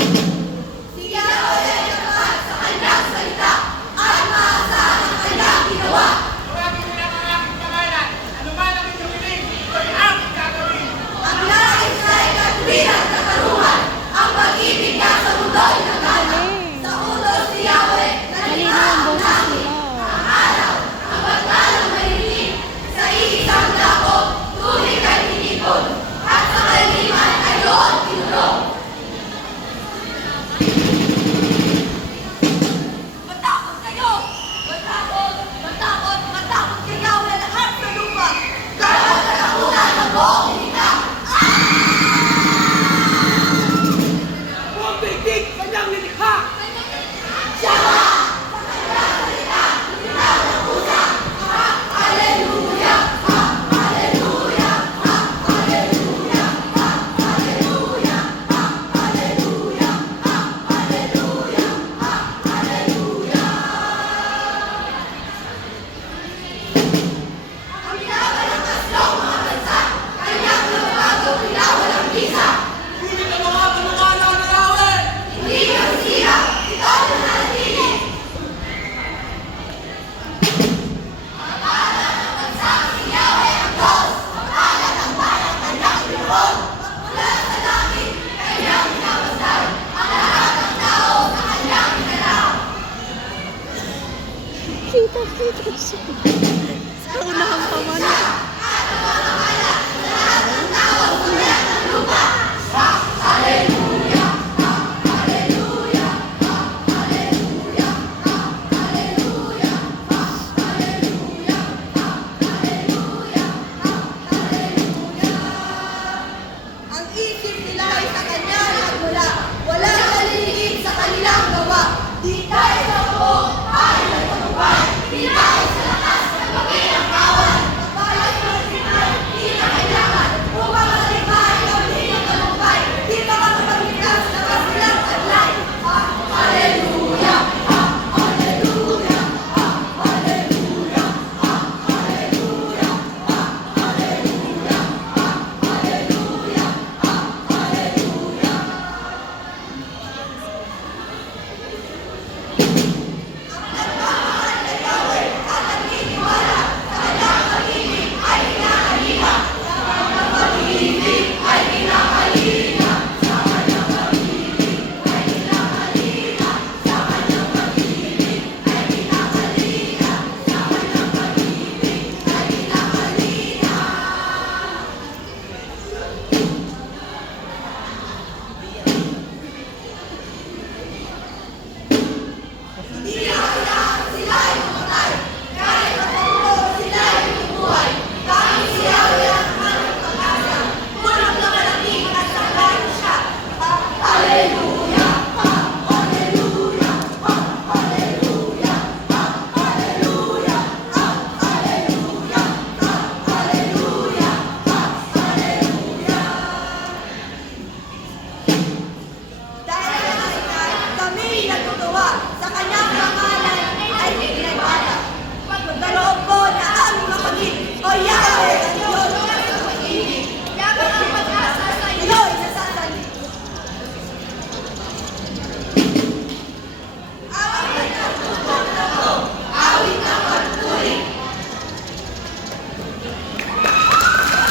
Si Yahweh ay tapat sa kanyang salita at maasahan ang kanyang ginawa. Tawagin nila ang aking pangalan. Ano man ang inyong hiling, ito'y aking gagawin. Ang nais na ikatwiran sa karungan, ang pag-ibig niya sa mundo'y nagana. Sa utos ni Yahweh, nalinaw ang langit, ang araw, ang paglalang mahilig. Sa iisang dako, tulig ay tinipon, at sa kalimitan ay doon tinulong. Matakot kayo! Matakot! Matakot! Matakot kay Yahweh lahat sa lupa! Dahil sa katakutan ng buong